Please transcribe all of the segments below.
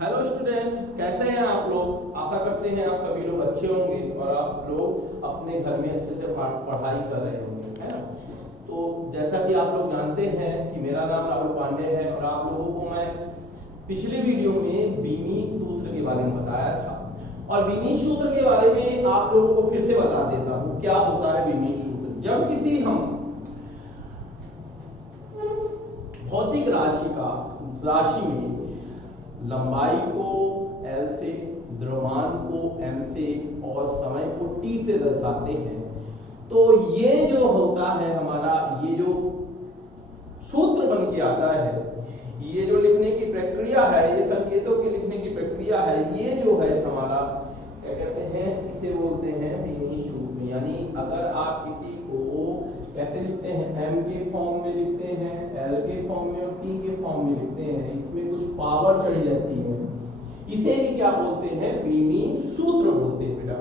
Hello student, कैसे हैं आप लोग। आशा करते हैं आप सभी लोग अच्छे होंगे और आप लोग अपने घर में अच्छे से पढ़ाई कर रहे होंगे, है ना। तो जैसा कि आप लोग जानते हैं कि मेरा नाम राहुल पांडे है और आप लोगों को मैं पिछले वीडियो में बीमी सूत्र के बारे में बताया था और बीमी सूत्र के बारे में आप लोगों को फिर से बता देता हूँ क्या होता है बीमी सूत्र। जब किसी हम भौतिक राशि में लंबाई को L से, द्रव्यमान को M से और समय को T से दर्शाते हैं, तो ये जो होता है हमारा, ये जो सूत्र बन के आता है, ये जो लिखने की प्रक्रिया है, ये संकेतों के लिखने की प्रक्रिया है, ये जो है हमारा क्या कहते हैं, इसे बोलते हैं बीमी सूत्र। यानी अगर आप किसी को कैसे लिखते हैं, M के फॉर्म में लिखते हैं, L के फॉर्म में और T के फॉर्म में लिखते हैं, इसमें कुछ पावर चढ़ी जाती है, इसे ही क्या बोलते हैं, बीमी सूत्र बोलते हैं बेटा।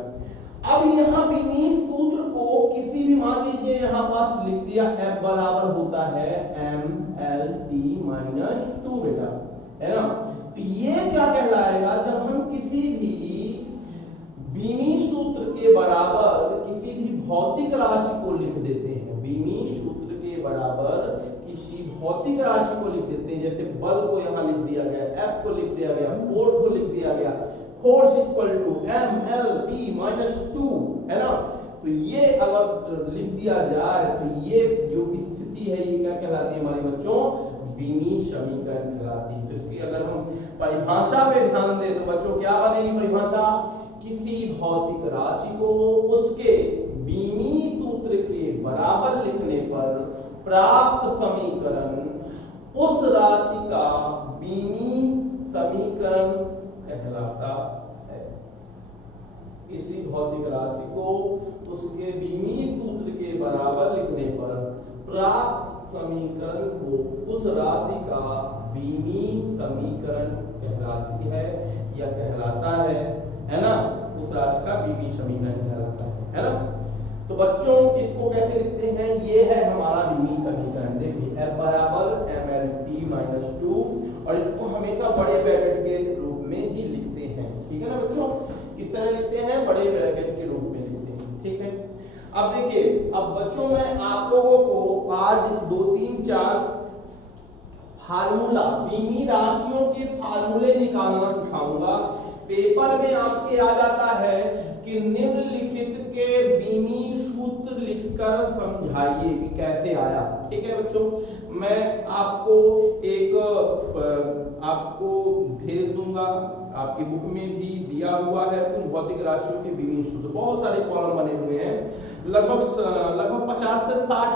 अब यहाँ बीमी सूत्र को किसी भी, मान लीजिए यहाँ पास लिख दिया F बराबर होता है MLT-2 बेटा, है ना। तो ये क्या कहलाएगा, जब हम किसी भी बीमी सूत्र के बराबर किसी भी भौतिक राशि को लिख देते हैं, बीमी सूत्र के बराबर किसी भौतिक राशि को लिख देते हैं, जैसे बल को यहाँ लिख दिया गया, F को लिख दिया गया, फोर्स को लिख दिया गया, फोर्स इक्वल टू MLT-2, है ना। तो ये अगर लिख दिया जाए तो ये जो स्थिति है ये क्या कहलाती है हमारे बच्चों, बीमी समीकरण कहलाती है। तो इसकी अगर हम परिभाषा पे ध्यान दें तो बच्चों क्या बनेगी परिभाषा, किसी भौतिक राशि को उसके बीमी सूत्र के बराबर लिखने पर प्राप्त समीकरण उस राशि का बीमी समीकरण कहलाता है। किसी भौतिक राशि को उसके बीमी सूत्र के बराबर लिखने पर प्राप्त समीकरण को उस राशि का बीमी समीकरण कहलाती है या कहलाता है ना, उस राशि का बीमी समीकरण कहलाता है ना। तो बच्चों इसको कैसे लिखते हैं, ये है हमारा बीमी समीकरण। देखिए F बराबर MLT-2 और इसको हमेशा बड़े ब्रैकेट के रूप में ही लिखते हैं, ठीक है ना बच्चों। किस तरह लिखते हैं, बड़े ब्रैकेट के रूप में लिखते हैं, ठीक है। अब देखिए, अब बच्चों मैं आप लोगों को आज 2 3 4 फार्मूला, बीमी राशियों के फार्मूले निकालना सिखाऊंगा। पेपर में आपके आ जाता है कि निम्नलिखित के बीमी सूत्र लिखकर समझाइए कि कैसे आया, ठीक है बच्चों। मैं आपको आपको भेज दूंगा, आपकी बुक में भी दिया हुआ है कुछ भौतिक राशियों के बीमी सूत्र, बहुत सारे कॉलम बने हुए हैं, लगभग 50 से 60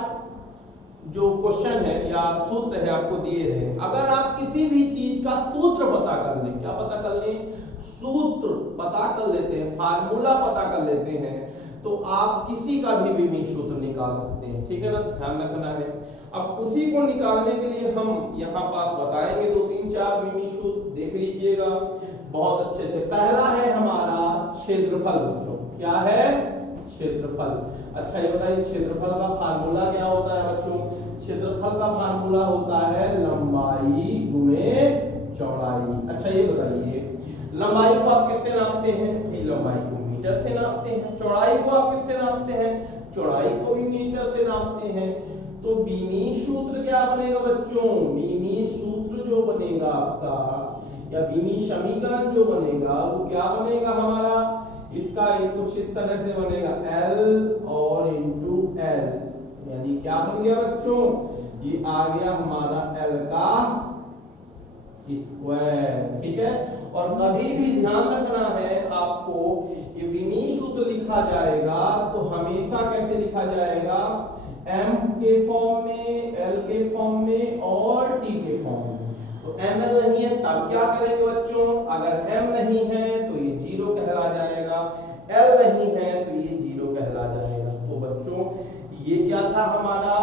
जो क्वेश्चन है या सूत्र है आपको दिए हैं। अगर आप किसी भी चीज का सूत्र पता कर लें, क्या पता कर लें, सूत्र पता कर लेते हैं, फार्मूला पता कर लेते हैं, तो आप किसी का भी बीमी सूत्र निकाल सकते हैं, ठीक है ना, ध्यान रखना है। अब उसी को निकालने के लिए हम यहाँ पास बताएंगे 2 3 4 बीमी सूत्र, देख लीजिएगा बहुत अच्छे से। पहला है हमारा क्षेत्रफल बच्चों, क्या है, क्षेत्रफल। अच्छा ये बताइए क्षेत्रफल का फार्मूला क्या होता है बच्चों, क्षेत्रफल का फार्मूला होता है लंबाई गुणे चौड़ाई। अच्छा ये बताइए लंबाई को आप किससे नापते हैं, लंबाई को मीटर से नापते हैं। चौड़ाई को आप किससे नापते हैं, चौड़ाई को भी मीटर से नापते हैं। तो बीमी सूत्र क्या बनेगा बच्चों, बीमी सूत्र जो बनेगा आपका या बीमी समीकरण जो बनेगा वो क्या बनेगा हमारा, इसका कुछ इस तरह से बनेगा L और इंटू L, यानी क्या बन गया बच्चों, ये आ गया हमारा L का स्क्वायर, ठीक है। और कभी भी ध्यान रखना है आपको, ये बीमी सूत्र लिखा जाएगा तो हमेशा कैसे लिखा जाएगा, M के फॉर्म में, L के फॉर्म में और T के फॉर्म में। तो ML नहीं है तब क्या करेंगे बच्चों, अगर M नहीं है तो ये 0 कहला जाएगा, L नहीं है तो ये 0 कहला जाएगा। तो बच्चों ये क्या था हमारा,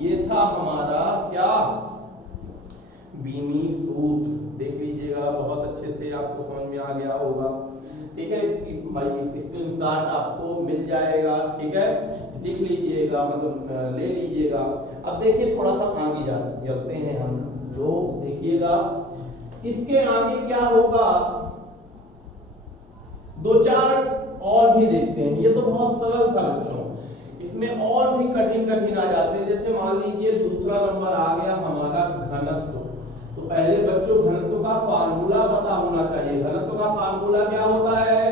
ये था हमारा क्या, बीमी सूत्र। देख लीजिएगा बहुत अच्छे से, आपको समझ में आ गया होगा, ठीक है। इसकी स्क्रीनशॉट आपको मिल जाएगा, ठीक है, देख लीजिएगा, मतलब ले लीजिएगा। अब देखिए थोड़ा सा आगे चलते हैं हम लोग, देखिएगा इसके आगे क्या होगा, दो चार और भी देखते हैं। ये तो बहुत सरल था बच्चों, इसमें और भी कठिन कठिन आ जाते हैं। जैसे मान लीजिए दूसरा नंबर आ गया हमारा घनत्व। तो पहले बच्चों घनत्व का फार्मूला पता होना चाहिए। घनत्व का फार्मूला क्या होता है,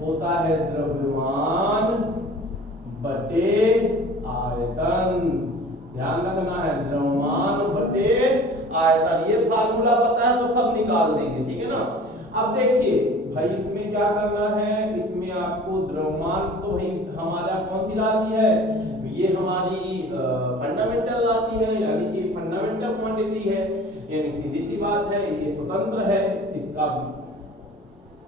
होता है द्रव्यमान बटे आयतन। ध्यान रखना है, द्रव्यमान बटे आयतन। ये फार्मूला पता है तो सब निकाल देंगे, ठीक है ना। अब देखिए भाई इसमें क्या करना है, इसमें आपको द्रव्यमान तो भाई हमारा कौन सी राशि है, ये हमारी फंडामेंटल राशि है, यानी कि फंडामेंटल क्वांटिटी है, यानी सीधी सी बात है ये स्वतंत्र है।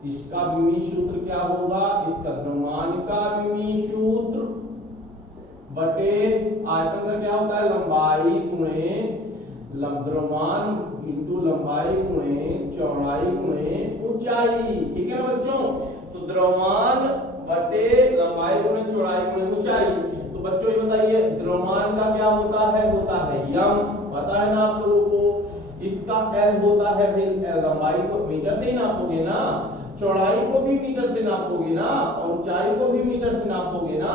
इसका विमीय सूत्र क्या होगा, इसका द्रव्यमान का विमीय सूत्र बटे आयतन का क्या होता है, लंबाई गुणे द्रव्यमान इंटू लंबाई गुणे चौड़ाई गुणे ऊंचाई। ठीक है ना बच्चों, तो द्रव्यमान बटे लंबाई गुणे चौड़ाई गुणे ऊंचाई। तो बच्चों ये बताइए द्रव्यमान का क्या होता है यम, पता है ना आप लोगों को। इसका एल होता है भाई, लंबाई को मीटर से ही नापोगे ना, चौड़ाई को भी मीटर से नापोगे ना, और ऊंचाई को भी मीटर से नापोगे ना,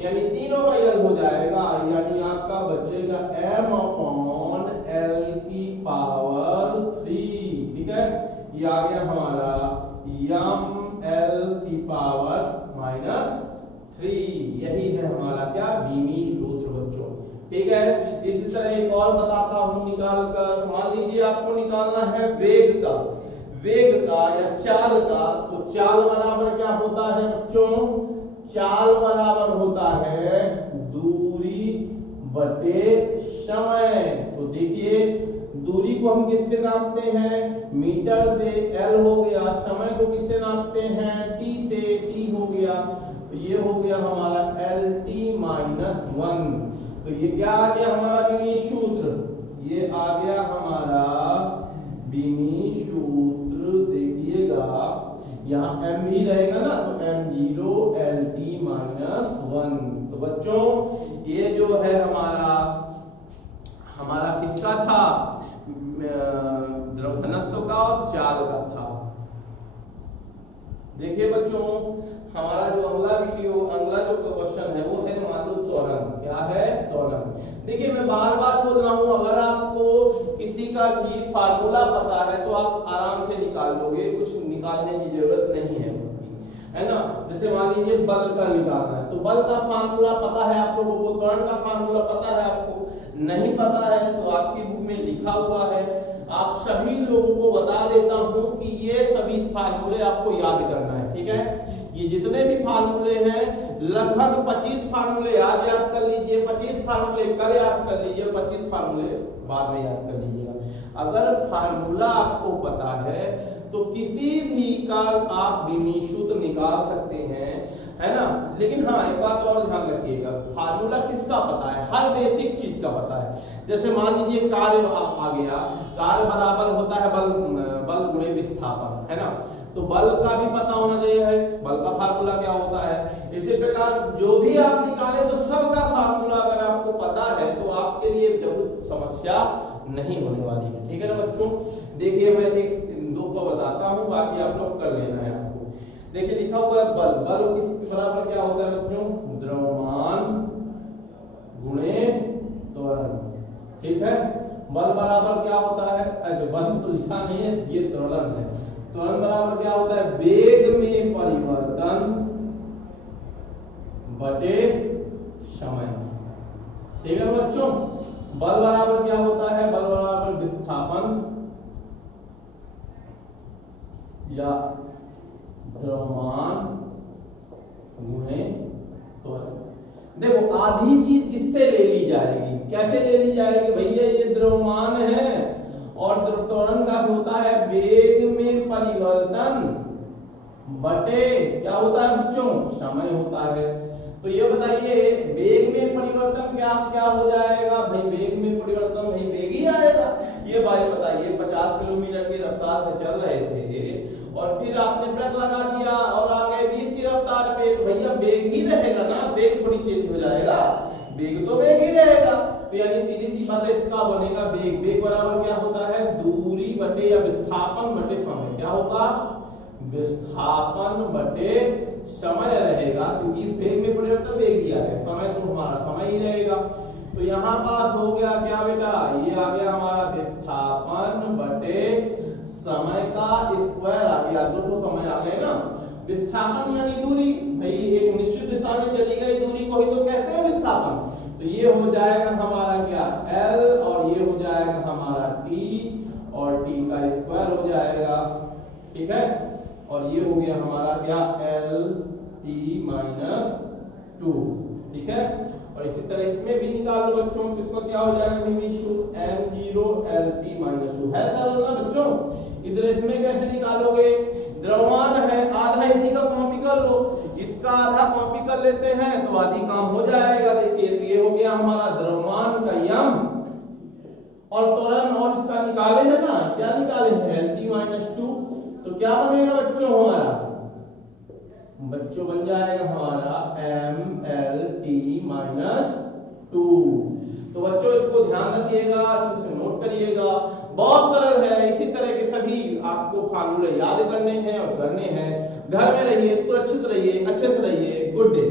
यानी तीनों का यल हो जाएगा। यानी आपका बचेगा m अपॉन l की पावर 3। ठीक है, ये आ गया हमारा m l की पावर -3। यही है हमारा क्या, विमीय सूत्र बच्चों। ठीक है, इसी तरह एक और बताता हूं निकाल कर। मान लीजिए आपको निकालना है वेग का या चाल का। तो चाल बराबर क्या होता है बच्चों, चाल बराबर होता है दूरी बटे समय। तो देखिए दूरी को हम किससे नापते हैं, मीटर से, एल हो गया। समय को किससे नापते हैं, टी से, टी हो गया। तो ये हो गया हमारा एल टी -1। तो ये क्या आ गया हमारा विमीय सूत्र, ये आ गया हमारा विमीय सूत्र। देखिएगा यहाँ m भी रहेगा ना, तो m0 LT -1। तो बच्चों ये जो है हमारा किसका था, घनत्व का और चाल का था। देखिए बच्चों हमारा जो अगला जो क्वेश्चन है वो है मान लो त्वरण। क्या है, त्वरण। देखिए मैं बार बार बोल रहा हूं, अगर आपको किसी का भी फार्मूला पता है तो आप आराम से निकाल लोगे, कुछ निकालने की जरूरत नहीं है ना। जैसे मान लीजिए बल का निकालना है, तो बल का फार्मूला पता है आप लोगों को, त्वरण का फार्मूला पता है आपको, नहीं पता है तो आपकी बुक में लिखा हुआ है। आप सभी लोगों को बता देता हूं कि ये सभी फार्मूले आपको याद करना है। ठीक है, ये जितने भी फार्मूले हैं लगभग 25 फार्मूले आज याद कर लीजिए, 25 फार्मूले कल याद कर लीजिए, 25 फार्मूले बाद में याद कर लीजिएगा। अगर फार्मूला आपको पता है तो किसी भी का आप विमीय सूत्र निकाल सकते हैं, है ना। लेकिन हाँ एक बात और ध्यान रखिएगा, फार्मूला किसका पता है, हर बेसिक चीज का पता है। जैसे मान लीजिए कार्य आ गया, कार्य बराबर होता है बल गुणे विस्थापन, है ना। तो बल का भी पता होना चाहिए है, बल का फार्मूला क्या होता है। इसी प्रकार जो भी आप निकाले तो सबका फार्मूला अगर आपको पता है तो आपके लिए बहुत समस्या नहीं होने वाली है। ठीक है ना बच्चों, देखिए मैं एक दो को बताता हूं, बाकी आप लोग कर लेना है आपको। देखिए लिखा हुआ है बल किस बराबर क्या होता है बच्चों, द्रव्यमान गुणे त्वरण। ठीक है, बल बराबर क्या होता है, अरे बल तो लिखा नहीं है, ये त्वरण है। त्वरण बराबर क्या होता है, वेग में परिवर्तन बटे समय। ठीक है बच्चों, बल बराबर क्या होता है, बल बराबर विस्थापन या द्रव्यमान गुणे त्वरण। देखो आधी चीज इससे ले ली जाएगी, कैसे ले ली जाएगी भैया, ये द्रव्यमान है और त्वरण का होता है वेग में परिवर्तन बटे क्या होता है बच्चों, समय होता है। तो ये बताइए वेग में परिवर्तन क्या हो जाएगा भाई, वेग में परिवर्तन भाई वेग ही आएगा। ये भाई बताइए 50 किलोमीटर की रफ्तार से चल रहे थे और फिर आपने ब्रेक लगा दिया और आ गए 20 की रफ्तार पे, तो भैया वेग ही रहेगा ना, वेग थोड़ी चेंज हो जाएगा, वेग तो वेग ही रहेगा। तो यानी सीधी सी बात है, इसका बनेगा वेग। वेग बराबर क्या होता है, दूरी बटे या विस्थापन बटे समय। क्या होगा, विस्थापन बटे समय रहेगा, क्योंकि वेग में परिवर्तन वेग दिया है, समय तो हमारा समय ही रहेगा। तो यहाँ पास हो गया क्या बेटा, ये आ गया हमारा विस्थापन बटे समय का स्क्वायर आ गया, दो तो समय आ गए ना। विस्थापन यानी दूरी, भाई एक निश्चित दिशा में चली गई दूरी को ही तो कहते हैं विस्थापन। तो ये हो जाएगा हमारा क्या, L, और ये हो जाएगा हमारा T, और T का स्क्वायर हो जाएगा, ठीक है। और ये हो गया हमारा क्या, L T - 2, ठीक है। और इसी तरह इसमें भी निकाल लो बच्चों, इसका क्या हो जाएगा, m0 LT - 2 है सरल ना बच्चों। इधर इसमें कैसे निकालोगे, द्रव्यमान है, आधा इसी का कॉपी कर लो, इसका आधा कॉपी कर लेते हैं तो आधी काम हो जाएगा। देखिए तो ये हो गया हमारा द्रव्यमान का यम, और त्वरण और इसका निकाले है ना, क्या निकाले हैं, LT - 2। तो क्या बनेगा बच्चों हमारा, बच्चों बन जाएगा हमारा MLT - 2। तो बच्चों इसको ध्यान रखिएगा, अच्छे से नोट करिएगा, बहुत सरल है। इसी तरह के सभी आपको फार्मूले याद करने हैं और करने हैं। घर में रहिए, सुरक्षित रहिए, अच्छे से रहिए। Good day.